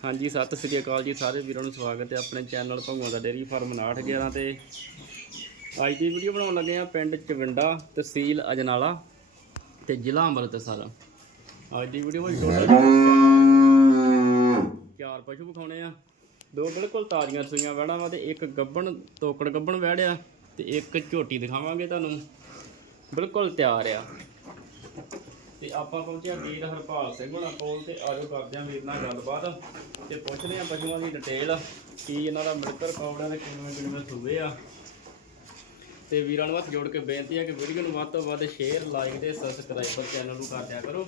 ਹਾਂਜੀ, ਸਤਿ ਸ੍ਰੀ ਅਕਾਲ ਜੀ ਸਾਰੇ ਵੀਰਾਂ ਨੂੰ ਸਵਾਗਤ ਹੈ ਆਪਣੇ ਚੈਨਲ ਭੰਗਵਾ ਦਾ ਡੇਰੀ ਫਾਰਮ 911 ਤੇ। ਅੱਜ ਦੀ ਵੀਡੀਓ ਬਣਾਉਣ ਲੱਗੇ ਆ ਪਿੰਡ ਚਵਿੰਡਾ ਤਹਿਸੀਲ ਅਜਨਾਲਾ ਤੇ ਜ਼ਿਲ੍ਹਾ ਅੰਮ੍ਰਿਤਸਰ। ਅੱਜ ਦੀ ਵੀਡੀਓ ਵਿੱਚ ਟੋਟਲ ਚਾਰ ਪਸ਼ੂ ਵਿਖਾਉਣੇ ਆ ਦੋ ਬਿਲਕੁਲ ਤਾਜ਼ੀਆਂ ਸੂਈਆਂ ਵਹਿਣਾ ਵਾ ਤੇ ਇੱਕ ਗੱਬਣ, ਤੋਕੜ ਗੱਬਣ ਵਹਿੜਿਆ ਤੇ ਇੱਕ ਝੋਟੀ ਦਿਖਾਵਾਂਗੇ ਤੁਹਾਨੂੰ। ਬਿਲਕੁਲ ਤਿਆਰ ਆ। ਤੇ ਆਪਾਂ ਪਹੁੰਚਿਆ ਵੀਰ ਹਰਪਾਲ ਸਿੰਘ ਹੋਣਾ ਕੋਲ ਤੇ ਆਜੋ ਕਰਦੇ ਆਂ ਵੀਰ ਨਾਲ ਗੱਲਬਾਤ ਤੇ ਪੁੱਛਦੇ ਆਂ ਪਸ਼ੂਆਂ ਦੀ ਡਿਟੇਲ ਕੀ ਇਹਨਾਂ ਦਾ ਮਿਲਕਰ ਕੌੜਾ ਤੇ ਕਿਵੇਂ ਕਿਵੇਂ ਸੂਵੇ ਆ। ਤੇ ਵੀਰਾਂ ਨੂੰ ਹੱਥ ਜੋੜ ਕੇ ਬੇਨਤੀ ਹੈ ਕਿ ਵੀਡੀਓ ਨੂੰ ਵੱਧ ਤੋਂ ਵੱਧ ਸ਼ੇਅਰ ਲਾਈਕ ਤੇ ਸਬਸਕ੍ਰਾਈਬਰ ਚੈਨਲ ਨੂੰ ਕਰ ਦਿਆ ਕਰੋ।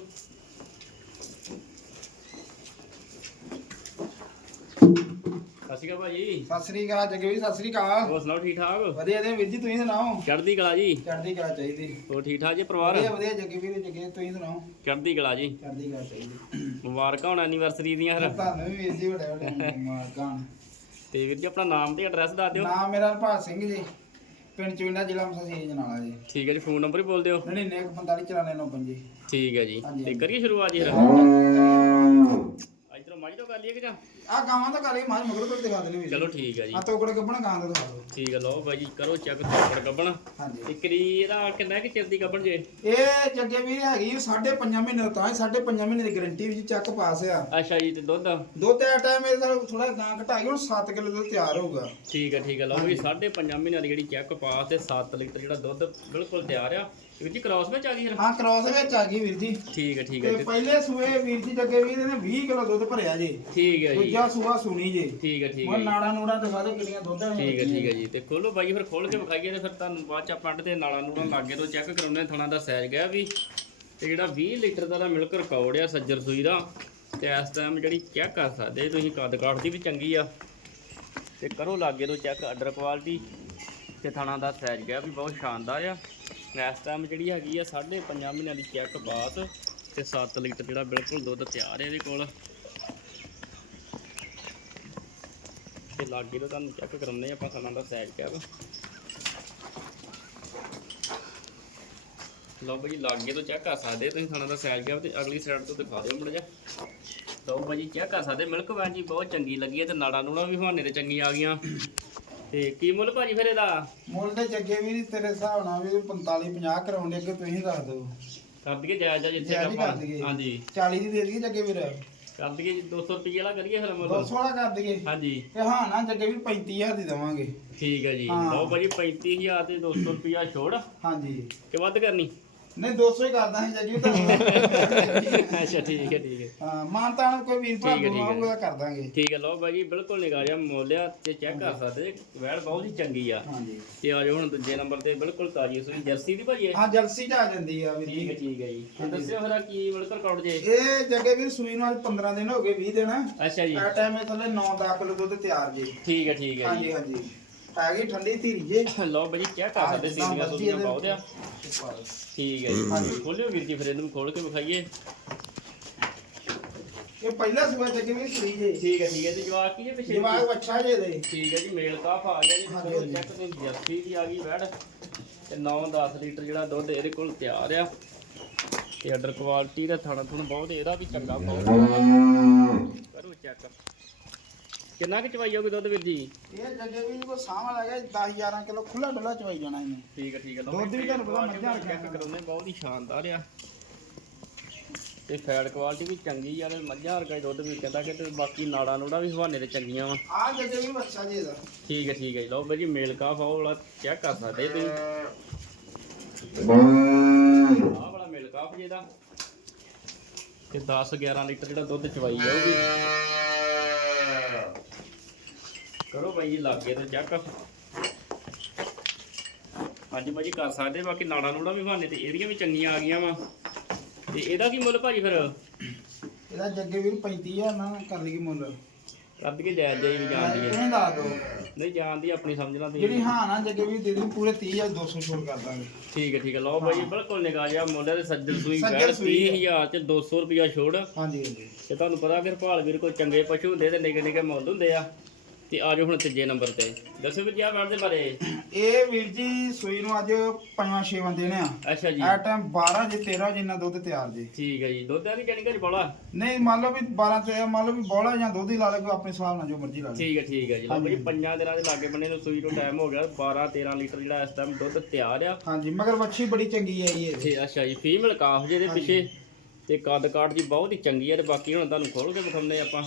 ਸ਼੍ਰੀ ਅਕਾਲ ਭਾਜੀ। ਸਤਿ ਸ੍ਰੀ ਅਕਾਲ ਜਗਵੀਰ ਸਤਿ ਸ੍ਰੀ ਅਕਾਲ। ਹੋਰ ਸੁਣਾਓ ਠੀਕ ਠਾਕ? ਵਧੀਆ ਦੇ ਵੀਰ ਜੀ ਤੁਸੀਂ ਸੁਣਾਓ? ਚੜ੍ਹਦੀ ਕਲਾ ਜੀ। ਚੜ੍ਹਦੀ ਕਲਾ ਚਾਹੀਦੀ। ਹੋਰ ਠੀਕ ਠਾਕ ਜੀ ਪਰਿਵਾਰ? ਵਧੀਆ ਵਧੀਆ ਜਗਵੀਰ ਜਗੇ ਤੁਸੀਂ ਸੁਣਾਓ? ਚੜ੍ਹਦੀ ਕਲਾ ਜੀ। ਚੜ੍ਹਦੀ ਕਲਾ ਚਾਹੀਦੀ। ਮੁਬਾਰਕਾਂ ਹੋਣ ਐਨੀਵਰਸਰੀ ਦੀਆਂ ਹਰ ਤੁਹਾਨੂੰ ਵੀ ਵੀਰ ਜੀ ਵੱਡੇ ਵੱਡੇ ਮਾਰਕਾਂ ਤੇ ਵੀਰ ਜੀ ਆਪਣਾ ਨਾਮ ਤੇ ਐਡਰੈਸ ਦੱਸ ਦਿਓ। ਨਾਮ ਮੇਰਾ ਹਰਪਾਲ ਸਿੰਘ ਜੀ ਪਿੰਡ ਚੁੰਡਾ ਜ਼ਿਲ੍ਹਾ ਮਸੀ ਜਨਾਲਾ ਜੀ। ਠੀਕ ਹੈ ਜੀ ਫੋਨ ਨੰਬਰ ਵੀ ਬੋਲ ਦਿਓ। 9945 ਠੀਕ ਹੈ ਜੀ। ਹਾਂਜੀ, ਤੇ। ਕਰੀਏ ਸ਼ੁਰੂਆਤ ਜੀ ਫਿਰ। ਮਾਝ ਤੋਂ ਕਰ ਲਈਏ ਕਿ ਜਾਂ? ਆ ਗਾਵਾਂ ਤਾਂ ਕਾਲੀ ਮਾਝ ਮਗਰ ਕੋਲ ਦਿਖਾ ਦੇਣੇ ਵੀਰ ਚਲੋ ਠੀਕ ਹੈ ਜੀ। ਆ ਤੋਕੜ ਗੱਬਣ ਗਾਂ ਦਾ ਦਿਖਾ ਦਿਓ। ਠੀਕ ਹੈ ਲਓ ਬਾਈ ਜੀ ਕਰੋ ਚੈੱਕ ਤੋੜ ਗੱਬਣ। ਹਾਂਜੀ। ਤੇ ਕਰੀ ਇਹਦਾ ਕਿੰਨਾ ਕਿ ਚਿਰ ਦੀ ਗੱਬਣ ਜੇ? ਇਹ ਜੱਗੇ ਵੀਰ ਹੈਗੀ 5.5 ਮਹੀਨੇ ਤਾਂ ਹੀ 5.5 ਮਹੀਨੇ ਦੀ ਗਾਰੰਟੀ ਵਿੱਚ ਚੈੱਕ ਪਾਸ ਆ। ਅੱਛਾ ਜੀ ਤੇ ਦੁੱਧ? ਦੁੱਧ ਦਾ ਟਾਈਮ ਮੇਰੇ ਨਾਲ ਥੋੜਾ ਗਾਂ ਘਟਾ ਕੇ ਹੁਣ 7 ਕਿਲੋ ਦੁੱਧ ਤਿਆਰ ਹੋਊਗਾ। ਠੀਕ ਹੈ ਠੀਕ ਹੈ ਲਓ ਵੀ 5.5 ਮਹੀਨਿਆਂ ਦੀ ਜਿਹੜੀ ਚੈੱਕ ਪਾਸ ਤੇ 7 ਲੀਟਰ ਜਿਹੜਾ ਦੁੱਧ ਬਿਲਕੁਲ ਤਿਆਰ ਆ। ਵੀਰ ਜੀ ਕ੍ਰਾਸ ਵਿੱਚ ਆ ਗਈ ਫਿਰ? ਹਾਂ ਕ੍ਰਾਸ ਵਿੱਚ ਆ ਗਈ ਵੀਰ ਜੀ। ਠੀਕ ਹੈ ਠੀਕ ਹੈ ਤੇ ਪਹਿਲੇ ਸੂਏ ਵੀਰ ਜੀ ਜੱਗੇ ਵੀਰ ਨੇ 20 ਕਿਲੋ ਦੁੱਧ ਭਰਿਆ ਜੇ। ਠੀਕ ਹੈ ਜੀ। ਦੂਜਾ ਸੂਆ ਸੁਣੀ ਜੇ। ਠੀਕ ਹੈ ਠੀਕ ਹੈ ਹੁਣ। ਨਾੜਾ ਨੂੜਾ ਦਿਖਾ ਦੇ ਕਿੰਨੀਆਂ ਦੁੱਧ ਠੀਕ ਹੈ ਠੀਕ ਹੈ ਜੀ। ਤੇ ਖੋਲੋ ਬਾਈ ਫਿਰ ਖੋਲ ਕੇ ਵਿਖਾਈਏ ਤੇ ਫਿਰ ਤੁਹਾਨੂੰ ਬਾਅਦ ਚ ਆਪਾਂ ਤੇ ਨਾਲਾਂ ਨੂੜਾਂ ਲਾਗੇ ਤੋਂ ਚੈੱਕ ਕਰਾਉਣੇ ਥਣਾ ਦਾ ਸਾਈਜ਼ ਗਿਆ ਵੀ। ਤੇ ਜਿਹੜਾ 20 ਲੀਟਰ ਦਾ ਦਾ ਮਿਲਕ ਰਿਕਾਰਡ ਆ ਸੱਜਰ ਸੂਈ ਦਾ। ਤੇ ਇਸ ਟਾਈਮ ਜਿਹੜੀ ਚੈੱਕ ਕਰ ਸਕਦੇ ਤੁਸੀਂ ਕੱਦ ਕਾਠ ਦੀ ਵੀ ਚੰਗੀ ਆ। ਤੇ ਕਰੋ ਲਾਗੇ ਤੋਂ ਚੈੱਕ ਆਰਡਰ ਕੁਆਲਿਟੀ ਤੇ ਥਣਾ ਦਾ ਸਾਈਜ਼ ਗਿਆ ਵੀ ਬਹੁਤ ਸ਼ਾਨਦਾਰ ਆ। ਇਸ ਟਾਈਮ ਜਿਹੜੀ ਹੈਗੀ ਆ 5.5 ਮਹੀਨਿਆਂ ਦੀ ਚੈੱਕ ਬਾਤ ਤੇ 7 ਲੀਟਰ ਜਿਹੜਾ ਬਿਲਕੁਲ ਦੁੱਧ ਤਿਆਰ ਹੈ ਇਹਦੇ ਕੋਲ। ਤੇ ਲਾਗੇ ਤੋਂ ਤੁਹਾਨੂੰ ਚੈੱਕ ਕਰਾਉਂਦੇ ਆਪਾਂ ਥਣਾ ਦਾ ਸਾਈਜ਼ ਕਿਆ ਵਾ ਲਓ ਭਾਜੀ ਲਾਗੇ ਤੋਂ ਚੈੱਕ ਕਰ ਸਕਦੇ, ਤੁਸੀਂ ਥਣਾ ਦਾ ਸਾਈਜ਼ ਕਿਆ ਤੇ ਅਗਲੀ ਸਾਈਡ ਤੋਂ ਦਿਖਾ ਦਿਓ ਮੁੰਡਾ ਜਾ ਲਓ ਭਾਜੀ ਚੈੱਕ ਕਰ ਸਕਦੇ, ਮਿਲਕ ਵੈਨ ਜੀ ਬਹੁਤ ਚੰਗੀ ਲੱਗੀ ਹੈ ਤੇ ਨਾੜਾਂ ਨੂੜਾਂ ਵੀ ਹਵਾਨੇ ਤੇ ਚੰਗੀ ਆ ਗਈਆਂ। ਤੇ ਕੀ ਮੁੱਲ ਭਾਜੀ ਫਿਰ ਇਹਦਾ? ਮੁੱਲ ਤੇ ਜੱਗੇ ਵੀਰ ਤੇਰੇ ਹਿਸਾਬ ਨਾਲ ਵੀ 45 50 ਕਰਾਉਂਦੇ ਅੱਗੇ ਤੁਸੀਂ ਦੱਸ ਦਿਓ। ਕਰ ਦਈਏ ਜਾਇਜ਼ ਜਿੱਥੇ ਜਾਇਜ਼ ਹੀ ਆਪਾਂ ਕਰ ਦਈਏ। ਹਾਂਜੀ। 40 ਦੀ ਦੇ ਦਈਏ ਜੱਗੇ ਵੀਰ। ਕਰ ਦਈਏ ਜੀ 200 ਰੁਪਏ ਵਾਲਾ ਕਰੀਏ ਫਿਰ ਮੁੱਲ। 200 ਵਾਲਾ ਕਰ ਦਈਏ। ਹਾਂਜੀ। ਤੇ ਹਾਂ ਨਾ ਜੱਗੇ ਵੀਰ 35000 ਦੀ ਦਵਾਂਗੇ। ਠੀਕ ਹੈ ਜੀ। ਹਾਂ। ਲਓ ਭਾਜੀ 35000 ਤੇ 200 ਰੁਪਿਆ ਛੋੜ। ਹਾਂਜੀ। ਕਿ ਵੱਧ ਕਰਨੀ? ਨਹੀਂ 200 ਹੀ ਕਰਦਾ ਹਾਂ ਜੱਗੇ ਤੁਹਾਨੂੰ ਅੱਛਾ ਠੀਕ ਹੈ ਠੀਕ ਹੈ। ਹਾਂ ਮਾਨਤਾਨ ਕੋਈ ਵੀਰ ਭਰਾ ਠੀਕ ਹੈ, ਠੀਕ ਹੈ। ਦਵਾਊਗਾ ਕਰ ਦਾਂਗੇ। ਠੀਕ ਹੈ ਲਓ ਭਾਜੀ ਬਿਲਕੁਲ ਜਿਹਾ ਮੋਲਿਆ ਤੇ ਚੈੱਕ ਕਰ ਸਕਦੇ ਜੇ। ਵੈੜ ਬਹੁਤ ਹੀ ਚੰਗੀ ਆ। ਹਾਂਜੀ। ਤੇ ਆ ਜਾਓ ਹੁਣ ਦੂਜੇ ਨੰਬਰ ਤੇ ਬਿਲਕੁਲ ਤਾਜੀ ਸੂਈ ਜਰਸੀ ਦੀ ਭਾਜੀ ਇਹ? ਹਾਂ ਜਲਸੀ ਚ ਆ ਜਾਂਦੀ ਆ ਵੀਰ ਠੀਕ ਹੈ ਜੀ ਠੀਕ ਹੈ ਜੀ। ਦੱਸਿਓ ਫਿਰ ਆਹ ਕੀ ਮਿਲਕਰ ਕਾਊਂਟ ਜੇ? ਇਹ ਜੱਗੇ ਵੀਰ ਸੂਈ ਨੂੰ ਅੱਜ 15 ਦਿਨ ਹੋ ਗਏ 20 ਦਿਨ। ਅੱਛਾ ਜੀ। ਆ ਟਾਈਮ ਇਹ ਥੱਲੇ 9-10 ਕਿਲੋ ਦੁੱਧ ਤਿਆਰ ਜੀ। ਠੀਕ ਹੈ ਠੀਕ ਹੈ ਹਾਂਜੀ ਜੀ ਹਾਂਜੀ। ਹੈਗੀ ਠੰਡੀ ਧੀਰੀ ਜੇ। ਲਓ ਭਾਜੀ ਚੈੱਕ ਕਰ ਸਕਦੇ ਜਿੱਦਾਂ ਸੀਨੀਆਂ ਇਹਦੇ ਬਹੁਤ ਆ। ਠੀਕ ਹੈ ਜੀ ਖੋਲਿਓ ਵੀਰ ਜੀ ਫਿਰ ਇਹਨੂੰ ਖੋਲ ਕੇ ਵਿਖਾਈਏ। ਇਹ ਪਹਿਲਾ ਸੂਆ ਜੱਗੇ ਵੀਰ ਸੂਈ ਜੇ? ਠੀਕ ਹੈ ਠੀਕ ਹੈ ਤੇ ਜਵਾਕ ਕੀ ਹੈ ਪਿੱਛੇ? ਜਵਾਗ ਬੱਚਾ ਜੇ ਦੇ ਠੀਕ ਹੈ ਜੀ ਮੇਲ ਕਾਫ ਆ ਗਿਆ ਜੀ ਹਾਂਜੀ। ਚੈੱਕ ਤੇ ਜਰਸੀ ਦੀ ਆ ਗਈ ਵੈੜ ਤੇ 9-10 ਲੀਟਰ ਜਿਹੜਾ ਦੁੱਧ ਇਹਦੇ ਕੋਲ ਤਿਆਰ ਆ। ਤੇ ਆਰਡਰ ਕੁਆਲਿਟੀ ਦਾ ਥਣਾ ਥੁਣ ਬਹੁਤ ਇਹਦਾ ਵੀ ਚੰਗਾ ਬਹੁਤ ਕਰੋ ਚੈੱਕ ਕਿੰਨਾ ਕੁ ਚਵਾਈ ਜਾਊਗੀ ਦੁੱਧ ਵੀਰ ਜੀ? ਇਹ ਜੱਗੇ ਵੀਰ ਕੋ ਸਾਹਮਣੇ ਲੱਗਾ 10 11 ਕਿਲੋ ਖੁੱਲਾ ਡੁੱਲਾ ਚਵਾਈ ਜਾਣਾ ਇਹਨੇ। ਠੀਕ ਹੈ ਠੀਕ ਹੈ ਦੁੱਧ ਵੀ ਤੁਹਾਨੂੰ ਪਤਾ ਮੱਝਾਂ ਰੱਖਿਆ ਕਰਾਉਂਦੇ ਬਹੁਤ ਹੀ ਸ਼ਾਨਦਾਰ ਆ। ਤੇ ਫੈਟ ਕੁਆਲਿਟੀ ਵੀ ਚੰਗੀ ਆ ਤੇ ਮੱਝਾਂ ਵਰਗਾ ਹੀ ਦੁੱਧ ਵੀ ਕਹਿੰਦਾ ਕਿ ਤੇ ਬਾਕੀ ਨਾੜਾ ਨੂੜਾ ਵੀ ਹਵਾਨੇ ਤੇ ਚੰਗੀਆਂ ਵਾ। ਆ ਜੱਗੇ ਵੀਰ ਬੱਚਾ ਜੇ ਦਾ ਠੀਕ ਹੈ ਠੀਕ ਹੈ ਜੀ ਲਓ ਬਾਈ ਜੀ ਮੇਲ ਕਾਫ ਆਹ ਵਾਲਾ ਚੈੱਕ ਕਰ ਸਕਦੇ ਤੁਸੀਂ। ਆਹ ਵਾਲਾ ਮਿਲ ਕਾਫ ਜੀ ਦਾ ਤੇ 10 11 ਲੀਟਰ ਜਿਹੜਾ ਦੁੱਧ ਚਵਾਈ ਜਾਊਗੀ। ਕਰੋ ਜੀ ਲਾਗੇ ਤੋਂ ਚੈੱਕ। ਹਾਂਜੀ ਭਾਜੀ ਕਰ ਸਕਦੇ ਬਾਕੀ ਨਾੜਾ ਨੂੜਾ ਵੀ ਬਹਾਨੇ ਤੇ ਇਹਦੀਆਂ ਵੀ ਚੰਗੀਆਂ ਆ ਗਈਆਂ ਵਾ। ਤੇ ਇਹਦਾ ਕੀ ਮੁੱਲ ਭਾਜੀ ਫਿਰ? ਇਹਦਾ ਜੱਗੇ ਵੀਰ 35000 ਨਾ ਕਰ ਲਈਏ ਮੁੱਲ। ਰੱਦ ਕੇ ਜਾਇਜ਼ ਜਾਈ ਵੀ ਜਾਣਦੀ ਹੈ ਇਹ ਦੱਸ ਦੋ ਨਹੀਂ ਜਾਣਦੀ ਆਪਣੀ ਸਮਝਣਾ ਦੀ ਜਿਹੜੀ ਹਾਂ ਨਾ ਜੱਗੇ ਵੀਰ ਦੇ ਦੇ ਪੂਰੇ 30000 200 ਛੋੜ ਕਰ ਦਾਂਗੇ। ਠੀਕ ਹੈ ਠੀਕ ਹੈ। ਲਓ ਭਾਈ ਬਿਲਕੁਲ ਨਿਗਾਹ ਜਿਹਾ ਮੁੱਲ ਤੇ ਸੱਜਣ ਸੂਈ ਸੱਜਣ ਵੈੜ ਸੂਈ ਹੈ। 30000 ਚ 200 ਰੁਪਿਆ ਛੋੜ ਹਾਂਜੀ ਹਾਂਜੀ। ਤੇ ਤੁਹਾਨੂੰ ਪਤਾ ਕਿ ਹਰਪਾਲ ਵੀਰ ਕੋਲ ਚੰਗੇ ਪਸ਼ੂ ਹੁੰਦੇ ਤੇ ਨਿੱਕੇ ਨਿੱਕੇ ਮੁੱਲ ਹੁੰਦੇ ਆ। ਤੇ ਆ ਜਾਓ ਹੁਣ ਤੀਜੇ ਨੰਬਰ ਤੇ। ਦੱਸੋ ਵੀ ਕਿਆ ਦੇ ਬਾਰੇ। ਇਹ ਵੀਰ ਜੀ ਸੂਈ ਨੂੰ ਅੱਜ ਪੰਜਵਾਂ ਛੇਵਾਂ ਦਿਨ ਆ। ਅੱਛਾ ਜੀ। ਆ ਟਾਈਮ 12 ਜੇ 13 ਜਿੰਨਾ ਦੁੱਧ ਤਿਆਰ ਜੀ। ਠੀਕ ਹੈ ਜੀ। ਦੁੱਧ ਦੀ ਕਿਹੜੀ ਘੜੀ ਬੋਲਾ ਨਹੀਂ ਮੰਨ ਲਓ ਵੀ 12 ਤੇ ਮੰਨ ਲਓ ਵੀ ਬੋਲਾ ਜਾਂ ਦੁੱਧ ਹੀ ਲਾ ਲੈ ਕੋਈ ਆਪਣੇ ਹਿਸਾਬ ਨਾਲ ਜੋ ਮਰਜ਼ੀ ਲਾ ਲੈ। ਠੀਕ ਹੈ ਠੀਕ ਹੈ ਜੀ। ਲਓ। ਬਈ ਪੰਜਾਂ ਦਿਨਾਂ ਦੇ ਲਾਗੇ ਬੰਨੇ ਨੂੰ ਸੂਈ ਨੂੰ ਟਾਈਮ ਹੋ ਗਿਆ 12 13 ਲੀਟਰ ਜਿਹੜਾ ਇਸ ਟਾਈਮ ਦੁੱਧ ਤਿਆਰ ਆ। ਹਾਂਜੀ ਮਗਰ ਵੱਛੀ ਬੜੀ ਚੰਗੀ ਹੈ ਜੀ ਅੱਛਾ ਜੀ। ਫੀਮੇਲ ਕਾਫ ਜਿਹਦੇ ਹਾਂਜੀ। ਪਿੱਛੇ? ਤੇ ਕੱਦ ਕਾਠ ਜੀ ਬਹੁਤ ਹੀ ਚੰਗੀ ਹੈ ਤੇ ਬਾਕੀ ਹੁਣ ਤੁਹਾਨੂੰ ਖੋਲ ਕੇ ਵਿਖਾਉਂਦੇ ਆਪਾਂ।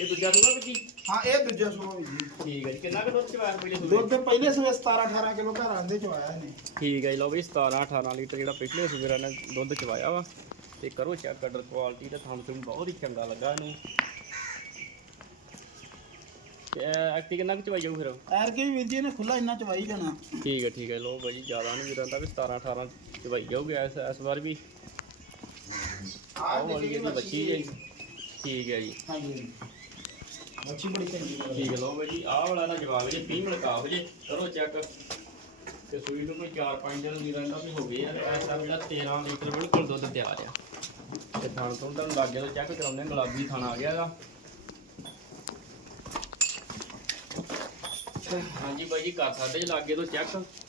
ਇਹ ਦੂਜਾ ਸੂਆ ਵੀ ਜੀ। ਹਾਂ ਇਹ ਦੂਜਾ ਸੂਆ ਵੀ ਜੀ। ਠੀਕ ਹੈ ਜੀ ਕਿੰਨਾ ਕੁ ਦੁੱਧ ਚਵਾਇਆ ਪਹਿਲੇ ਸੂਏ ਦੁੱਧ ਪਹਿਲੇ ਸਵੇ 17 18 ਕਿਲੋ ਘਰ ਆਂਦੇ ਚ ਆਇਆ ਇਹਨੇ। ਠੀਕ ਹੈ ਜੀ ਲਓ ਬਈ 17 18 ਲੀਟਰ ਜਿਹੜਾ ਪਿਛਲੇ ਸੂਬੇ ਨੇ ਦੁੱਧ ਚਵਾਇਆ ਵਾ। ਤੇ ਕਰੋ ਚੈੱਕ ਕਲਰ ਕੁਆਲਿਟੀ ਤੇ ਥਾਂ ਤੋਂ ਬਹੁਤ ਹੀ ਚੰਗਾ ਲੱਗਾ ਇਹਨੂੰ। ਐਕਟੀ ਕਿੰਨਾ ਕੁ ਚਵਾਈ ਜਾਊ ਫਿਰ? ਐਰ ਕੇ ਵੀ ਜੀ ਨੇ ਖੁੱਲਾ ਇੰਨਾ ਚਵਾਈ ਜਾਣਾ। ਠੀਕ ਹੈ ਠੀਕ ਹੈ ਲੋ ਬਾਈ ਜ਼ਿਆਦਾ ਨਹੀਂ ਵੀਰਾਂ ਦਾ ਵੀ 17 18 ਚਵਾਈ ਜਾਊਗੀ ਇਸ ਇਸ ਵਾਰ ਵੀ। ਆਹ ਉਹ ਵਾਲੀ ਦੇਖੀ ਜਿਹੜੀ ਬੱਚੀ ਹੈ ਜੀ। ਠੀਕ ਹੈ ਜੀ। ਹਾਂਜੀ ਵੱਛੀ ਬੜੀ ਚੰਗੀ ਹੈ। ਠੀਕ ਹੈ ਲੋ ਬਾਈ ਜੀ ਆਹ ਵਾਲਾ ਦਾ ਜਵਾਬ ਜੇ 20 ਮਿਲਕਾਫ ਜੇ ਕਰੋ ਚੈੱਕ ਤੇ ਸੂਈ ਨੂੰ ਕੋਈ 4-5 ਦਿਨ ਵੀਰਾਂ ਦਾ ਵੀ ਹੋ ਗਏ ਯਾਰ ਇਸ ਟਾਈਮ ਜਿਹੜਾ 13 ਲੀਟਰ ਬਿਲਕੁਲ ਦੁੱਧ ਤਿਆਰ ਆ। ਤੇ ਥਣ ਤੋਂ ਤੁਹਾਨੂੰ ਲੱਗ ਗਿਆ ਚੈੱਕ ਕਰਾਉਂਦੇ ਹਾਂ, ਗੁਲਾਬੀ ਥਣ ਆ ਗਿਆ ਇਹਦਾ। ਹਾਂਜੀ ਬਾਈ ਜੀ ਕਰ ਸਕਦੇ ਜੇ ਲਾਗੇ ਤੋਂ ਚੈੱਕ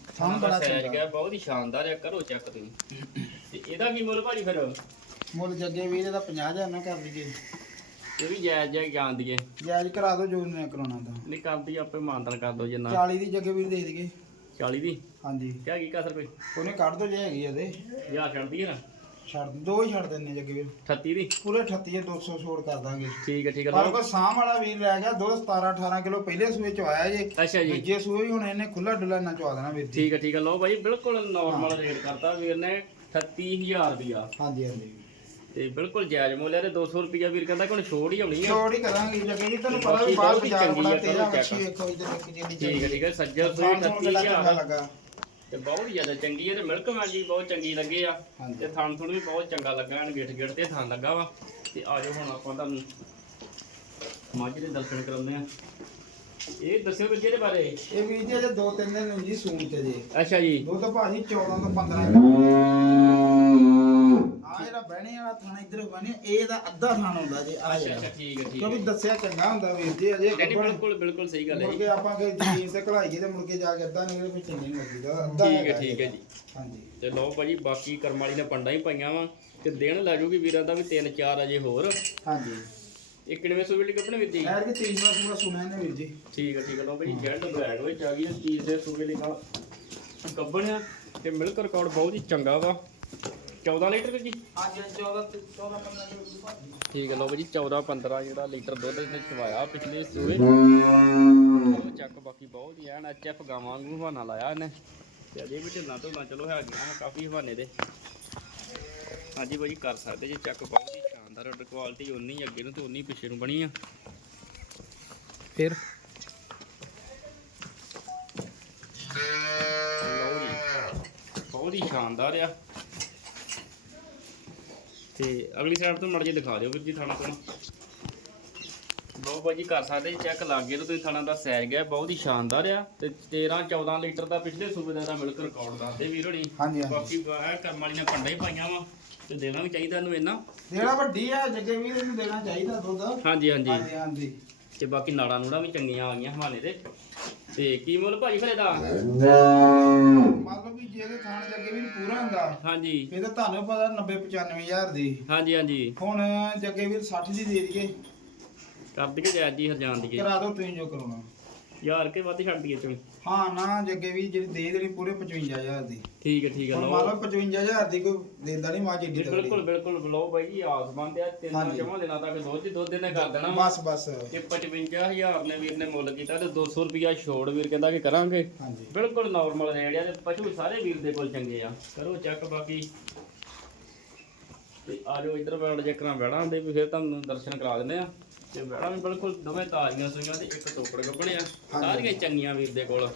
ਥਣ ਬੜਾ ਸੈਜ ਚੰਗਾ। ਗਿਆ ਬਹੁਤ ਹੀ ਸ਼ਾਨਦਾਰ ਹੈ ਕਰੋ ਚੈੱਕ ਤੁਸੀਂ। ਤੇ ਇਹਦਾ ਕੀ ਮੁੱਲ ਭਾਜੀ ਫਿਰ? ਮੁੱਲ ਜੱਗੇ ਵੀਰ ਇਹਦਾ 50000 ਨਾ ਕਰ ਦਈਏ ਇਹ ਵੀ ਜਾਇਜ਼ ਜਾਇਜ਼ ਜਾਣਦੀ ਹੈ ਜਾਇਜ਼ ਕਰਾ ਦਿਓ ਜੋ ਨੇ ਕਰਾਉਣਾ ਤਾਂ। ਨਹੀਂ ਕਰਦੀ ਆਪੇ ਮਾਨਤਨ ਕਰ ਦੋ ਜਿੰਨਾ। 40 ਦੀ ਜੱਗੇ ਵੀਰ ਦੇ ਦਈਏ। 40 ਦੀ? ਹਾਂਜੀ। ਕਿਆ ਕੀ ਕਸਰ ਕੋਈ? ਉਹਨੇ ਕੱਢ ਦੋ ਜੇ ਹੈਗੀ ਇਹਦੇ ਯਾ ਛੱਡਦੀ ਹੈ ਨਾ? ਛੱਡ ਦੋ ਹੀ ਛੱਡ ਦਿੰਨੇ ਜੱਗੇ ਵੀਰ। 38 ਦੀ? ਪੂਰੇ 38 ਜੇ 200 ਛੋੜ ਕਰ ਦਾਂਗੇ। ਠੀਕ ਹੈ ਠੀਕ ਹੈ ਪਰ। ਕੋ ਸਾਮ ਵਾਲਾ ਵੀਰ ਲੈ ਗਿਆ ਦੋ 17 18 ਕਿਲੋ ਪਹਿਲੇ ਸੂਏ ਚ ਆਇਆ ਜੇ। ਅੱਛਾ ਜੀ। ਦੂਜੇ ਸੂਏ ਵੀ ਹੁਣ ਇਹਨੇ ਖੁੱਲਾ ਡੁੱਲਾ ਨਾ ਚਵਾ ਦੇਣਾ ਵੀਰ ਠੀਕ ਹੈ ਠੀਕ ਹੈ ਲਓ ਭਾਈ ਬਿਲਕੁਲ ਨਾਰਮਲ ਰੇਟ ਕਰਤਾ। ਵੀਰ ਨੇ 38000 ਰੁਪਿਆ ਹਾਂਜੀ ਹਾਂਜੀ। ਤੇ ਬਿਲਕੁਲ ਜਾਇਜ਼ ਮੁੱਲ ਹੈ ਤੇ 200 ਰੁਪਿਆ ਵੀਰ ਕਹਿੰਦਾ ਕਿ ਹੁਣ ਛੋੜ ਹੀ ਆਉਣੀ ਹੈ ਛੋੜ ਹੀ ਕਰਾਂਗੇ ਜੱਗੇ ਜੀ ਤੁਹਾਨੂੰ ਪਤਾ ਵੀ ਬਾਹਰ ਬਾਜ਼ਾਰ ਬੜਾ ਆ, ਤੇਜ਼ ਆ ਮੱਛੀ। ਵੇਖੋ ਇਧਰ ਦੇਖੀ ਜਿੰਨੀ ਠੀਕ ਹੈ ਠੀਕ ਹੈ ਸੱਜਰ ਸੂਈ 38000 ਲੱਗਾ। ਤੇ ਬਹੁਤ ਜ਼ਿਆਦਾ ਚੰਗੀ ਹੈ ਤੇ ਮਿਲਕ ਮੈਨ ਵੀ ਬਹੁਤ ਚੰਗੀ ਲੱਗੇ ਆ। ਤੇ ਥਣ ਥੁਣ ਵੀ ਬਹੁਤ ਚੰਗਾ ਲੱਗਾ ਐਨ ਗਿੱਠ ਗਿੱਠ ਤੇ ਥਣ ਲੱਗਾ ਵਾ। ਤੇ ਆ ਜਾਓ ਹੁਣ ਆਪਾਂ ਤੁਹਾਨੂੰ ਮੱਝ ਦੇ ਦਰਸ਼ਨ ਕਰਾਉਂਦੇ ਆ। ਇਹ ਦੱਸਿਓ ਵੀ ਇਹਦੇ ਬਾਰੇ। ਇਹ ਵੀਰ ਜੀ ਅਜੇ ਦੋ ਤਿੰਨ ਦਿਨ ਜੀ ਸੂਣ ਤੇ ਜੀ। ਅੱਛਾ ਜੀ। ਦੁੱਧ ਭਾਜੀ 14 ਤੋਂ 15 ਆ ਜਿਹੜਾ ਬਹਿਣੇ ਵਾਲਾ ਥਾਣਾ ਇਧਰ ਬਣੇ ਇਹਦਾ ਅੱਧਾ ਥਾਣਾ ਹੁੰਦਾ ਜੀ ਆ ਅੱਛਾ ਜਿਹੜਾ। ਅੱਛਾ ਠੀਕ ਹੈ ਠੀਕ ਕਿਉਂਕਿ ਹੈ। ਦੱਸਿਆ ਚੰਗਾ ਹੁੰਦਾ ਵੀਰ ਜੀ ਅਜੇ ਨਹੀਂ ਨਹੀਂ, ਗੱਭਣ- ਬਿਲਕੁਲ ਬਿਲਕੁਲ ਸਹੀ ਗੱਲ ਹੈ ਮੁੜ ਜੀ। ਕੇ ਆਪਾਂ ਕਿ ਜ਼ਮੀਨ ਤੇ ਘਲਾਈਏ ਤੇ ਮੁੜ ਕੇ ਜਾ ਕੇ ਅੱਧਾ ਨਿਕਲੇ ਫਿਰ ਚੰਗੀ ਨਹੀਂ ਲੱਗੀਦਾ ਅੱਧਾ ਠੀਕ ਹੈ ਹੈਗਾ ਠੀਕ ਹੈ ਜੀ। ਹਾਂਜੀ। ਤੇ ਲਓ ਭਾਜੀ ਬਾਕੀ ਕਰਮ ਵਾਲੀ ਨੇ ਪੰਡਾਂ ਹੀ ਪਾਈਆਂ ਵਾ ਤੇ ਦੇਣ ਲੈ ਜੂਗੀ ਵੀਰਾਂ ਦਾ ਵੀ ਤਿੰਨ ਚਾਰ ਅਜੇ ਹੋਰ। ਹਾਂਜੀ। ਇਹ ਕਿੰਨਵੇਂ ਸੂਬੇ ਲਈ ਕੱਪੜੇ ਵਿੱਦੀ ਯਾਰ ਕਿ ਤੀਸਰਾ ਸੂਰਾ ਸੁਣਿਆ ਨੇ ਵੀਰ ਜੀ। ਠੀਕ ਹੈ ਠੀਕ ਹੈ ਲਓ ਭਾਜੀ ਜੈਡ ਬਲੈਕ ਵਿੱਚ ਆ ਗਈ ਚੀਜ਼ ਦੇ ਸੂਬੇ ਲਈ ਨਾਲ। ਕੱਬਣਿਆ ਤੇ ਮਿਲਕ ਰਿਕਾਰਡ ਬਹੁਤ ਹੀ ਚੰਗਾ ਵਾ। 14 ਲੀਟਰ ਜੀ? ਅੱਜ 14 14 15 ਕਿਲੋ ਭਾਜੀ। ਠੀਕ ਹੈ ਲਓ ਭਾਜੀ 14 15 ਜਿਹੜਾ ਲੀਟਰ ਦੁੱਧ ਇਹਨੇ ਚਵਾਇਆ ਪਿਛਲੇ ਸੂਏ। ਚੱਕ ਬਾਕੀ ਬਹੁਤ ਹੀ ਐਨ ਐਚਐਫ ਗਾਵਾਂ ਵਾਂਗੂ ਹਵਾਨਾ ਲਾਇਆ ਇਹਨੇ। ਤੇ ਅਜੇ ਵੀ ਢਿੱਲਾ ਢੋਲਾ ਚਲੋ ਹੈਗੀਆਂ ਵਾਂ ਕਾਫੀ ਹਵਾਨੇ ਦੇ। ਹਾਂਜੀ ਭਾਜੀ ਕਰ ਸਕਦੇ ਜੇ ਚੱਕ ਬਹੁਤ ਹੀ ਸ਼ਾਨਦਾਰ ਆਰਡਰ ਕੁਆਲਿਟੀ ਉਨੀ ਅੱਗੇ ਨੂੰ ਤੇ ਉਨੀ ਪਿੱਛੇ ਨੂੰ ਬਣੀ ਆ। ਫਿਰ? ਜੀ ਬਹੁਤ ਹੀ ਸ਼ਾਨਦਾਰ ਆ। ਤੇ ਅਗਲੀ ਸਾਈਡ ਤੋਂ ਮੜ ਜੇ ਦਿਖਾ ਦਿਓ ਵੀਰ ਜੀ ਥਾਣਾ ਤੋਂ। ਬਹੁਤ ਭਾਜੀ ਕਰ ਸਕਦੇ ਚੈੱਕ ਲੱਗ ਗਿਆ ਤੁਸੀਂ ਥਾਣਾ ਦਾ ਸਾਈਜ਼ ਗਿਆ ਬਹੁਤ ਹੀ ਸ਼ਾਨਦਾਰ ਆ। ਤੇ 13 14 ਲੀਟਰ ਦਾ ਪਿਛਲੇ ਸੂਬੇ ਦਾ ਮਿਲਕ ਰਿਕਾਰਡ ਦੱਸਦੇ ਵੀਰ ਹੋਣੀ। ਹਾਂਜੀ ਹਾਂਜੀ। ਬਾਕੀ ਇਹ ਕਰਮ ਵਾਲੀ ਨੇ ਪੰਡਾ ਹੀ ਪਾਈਆਂ ਵਾ ਤੇ ਦੇਣਾ ਵੀ ਚਾਹੀਦਾ ਇਹਨੂੰ ਇਹਨਾਂ ਜਿਹੜਾ ਵੱਡੀ ਆ ਜੱਗੇ ਵੀਰ ਨੂੰ ਦੇਣਾ ਚਾਹੀਦਾ ਦੁੱਧ। ਹਾਂਜੀ ਹਾਂਜੀ। ਹਾਂਜੀ ਹਾਂਜੀ। ਤੇ ਬਾਕੀ ਨਾੜਾਂ ਨੂੜਾਂ ਵੀ ਚੰਗੀਆਂ ਆ ਗਈਆਂ ਹਵਾਲੇ ਦੇ ਤੇ ਕੀ ਮੁੱਲ ਭਾਜੀ ਫਿਰ ਇਹਦਾ? ਮੰਨ ਲਓ ਵੀ ਜੇ ਇਹਦੇ ਥਾਣ ਜੱਗੇ ਵੀਰ ਪੂਰਾ ਹੁੰਦਾ ਹਾਂਜੀ। ਇਹ ਤਾਂ ਤੁਹਾਨੂੰ ਪਤਾ 90 95000 ਦੀ। ਹਾਂਜੀ ਹਾਂਜੀ। ਹੁਣ ਜੱਗੇ ਵੀਰ 60 ਦੀ ਦੇ ਦਈਏ। ਕਰ ਦਈਏ ਜਾਇਜ਼ ਜੀ ਹਰਜਾਨ ਦੀਏ ਕਰਾ ਦਿਓ ਤੁਸੀਂ ਜੋ ਕਰਾਉਣਾ। ਯਾਰ ਕੇ ਵੱਧ ਛੱਡ ਦਈਏ ਤੂੰ ਹਾਂ ਨਾ ਜੱਗੇ ਵੀਰ ਜਿਹੜੀ ਦੇ ਦੇਣੀ ਪੂਰੇ 55000 ਦੀ। ਠੀਕ ਹੈ ਠੀਕ ਹੈ ਹੁਣ ਲਓ। ਮੰਨ ਲਓ 55000 ਦੀ ਕੋਈ ਦਿੰਦਾ ਨਹੀਂ ਮਾਂ ਜਿੱਡੀ ਬਿਲਕੁਲ ਬਿਲਕੁਲ ਬਲੋ ਬਾਈ ਜੀ ਆਸਮਾਨ ਤੇ ਆ ਤਿੰਨ ਹਾਂਜੀ। ਜਮਾ ਦੇਣਾ ਤੱਕ ਦੁੱਧ ਹੀ ਦੁੱਧ ਇਹਨੇ ਕਰ ਦੇਣਾ ਵਾ। ਬਸ ਬਸ। ਤੇ 55000 ਨੇ ਵੀਰ ਨੇ ਮੁੱਲ ਕੀਤਾ ਤੇ 200 ਰੁਪਿਆ ਛੋੜ ਵੀਰ ਕਹਿੰਦਾ ਕਿ ਕਰਾਂਗੇ। ਹਾਂਜੀ। ਬਿਲਕੁਲ ਨਾਰਮਲ ਰੇਟ ਆ ਤੇ ਪਸ਼ੂ ਸਾਰੇ ਵੀਰ ਦੇ ਕੋਲ ਚੰਗੇ ਆ। ਕਰੋ ਚੈੱਕ ਬਾਕੀ। ਤੇ ਆ ਜਾਓ ਇੱਧਰ ਬੈਠ ਜੇ ਕਰਾਂ ਬੈਣਾ ਹੁੰਦੇ ਵੀ ਫਿਰ ਤੁਹਾਨੂੰ ਦਰਸ਼ਨ ਕਰਾ ਦਿੰਦੇ ਆ। ਤੇ ਬੈਣਾ ਵੀ ਬਿਲਕੁਲ ਦੋਵੇਂ ਤਾਜ਼ੀਆਂ ਸੂਈਆਂ ਤੇ ਇੱਕ ਟੋਕੜ ਗੱਬਣੇ ਆ। ਸਾਰੀਆਂ ਚੰਗੀਆਂ ਵੀਰ ਦੇ ਕੋਲ।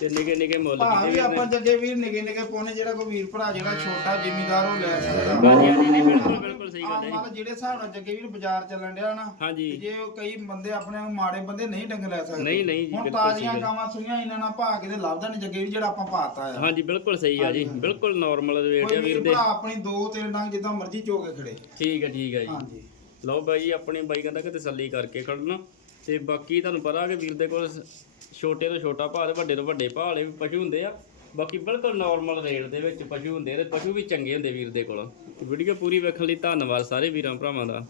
ਤੇ ਨਿੱਕੇ ਨਿੱਕੇ ਮੁੱਲ ਭਾਵੇਂ ਕੀਤੇ ਵੀ ਵੀਰ ਆਪਾਂ ਨੇ। ਜੱਗੇ ਵੀਰ ਨਿੱਕੇ ਨਿੱਕੇ ਪਾਉਣੇ ਜਿਹੜਾ ਕੋਈ ਵੀਰ ਭਰਾ ਜਿਹੜਾ ਛੋਟਾ ਜ਼ਿਮੀਦਾਰ ਉਹ ਲੈ ਸਕਦਾ। ਹਾਂਜੀ ਹਾਂਜੀ ਨਹੀਂ ਬਿਲਕੁਲ ਬਿਲਕੁਲ ਸਹੀ ਆਹ ਗੱਲ ਹੈ ਮੰਨ ਲਓ ਜਿਹੜੇ ਹਿਸਾਬ ਨਾਲ ਜੱਗੇ ਵੀਰ ਬਾਜ਼ਾਰ ਚੱਲਣ ਡਿਆ ਨਾ ਹਾਂਜੀ। ਤੇ ਜੇ ਉਹ ਕਈ ਬੰਦੇ ਆਪਣੇ ਮਾੜੇ ਬੰਦੇ ਨਹੀਂ ਡੰਗ ਲੈ ਸਕਦੇ। ਨਹੀਂ ਨਹੀਂ ਜੀ ਹੁਣ ਬਿਲਕੁਲ ਸਹੀ ਤਾਜ਼ੀਆਂ ਗੱਲ ਗਾਵਾਂ ਸੁਈਆਂ ਇਹਨਾਂ ਨਾਲ ਭਾ ਕੇ ਤੇ ਲੱਭਦਾ ਨਹੀਂ ਜੱਗੇ ਵੀਰ ਜਿਹੜਾ ਆਪਾਂ ਪਾਤਾ ਆ। ਹਾਂਜੀ ਬਿਲਕੁਲ ਸਹੀ ਆ ਜੀ। ਹਾਂਜੀ, ਹਾਂਜੀ। ਬਿਲਕੁਲ ਨਾਰਮਲ ਰੇਟ ਕੋਈ ਆ ਵੀਰ ਦੇ। ਭਰਾ ਆਪਣੀ ਦੋ ਤਿੰਨ ਡੰਗ ਜਿੱਦਾਂ ਮਰਜ਼ੀ ਚੋ ਕੇ ਖੜੇ। ਠੀਕ ਹੈ ਠੀਕ ਹੈ ਜੀ। ਹਾਂਜੀ। ਲਓ ਬਾਈ ਜੀ, ਆਪਣੇ ਬਾਈ ਕਹਿੰਦਾ ਕਿ ਤਸੱਲੀ ਕਰਕੇ ਖੜਨਾ। ਤੇ ਬਾਕੀ ਤੁਹਾਨੂੰ ਪਤਾ ਕਿ ਵੀਰ ਦੇ ਕੋਲ ਛੋਟੇ ਤੋਂ ਛੋਟਾ ਭਾਅ ਤੇ ਵੱਡੇ ਤੋਂ ਵੱਡੇ ਭਾਅ ਵਾਲੇ ਵੀ ਪਸ਼ੂ ਹੁੰਦੇ ਆ। ਬਾਕੀ ਬਿਲਕੁਲ ਨਾਰਮਲ ਰੇਟ ਦੇ ਵਿੱਚ ਪਸ਼ੂ ਹੁੰਦੇ ਆ ਤੇ ਪਸ਼ੂ ਵੀ ਚੰਗੇ ਹੁੰਦੇ ਵੀਰ ਦੇ ਕੋਲ। ਵੀਡੀਓ ਪੂਰੀ ਵੇਖਣ ਲਈ ਧੰਨਵਾਦ ਸਾਰੇ ਵੀਰਾਂ ਭਰਾਵਾਂ ਦਾ।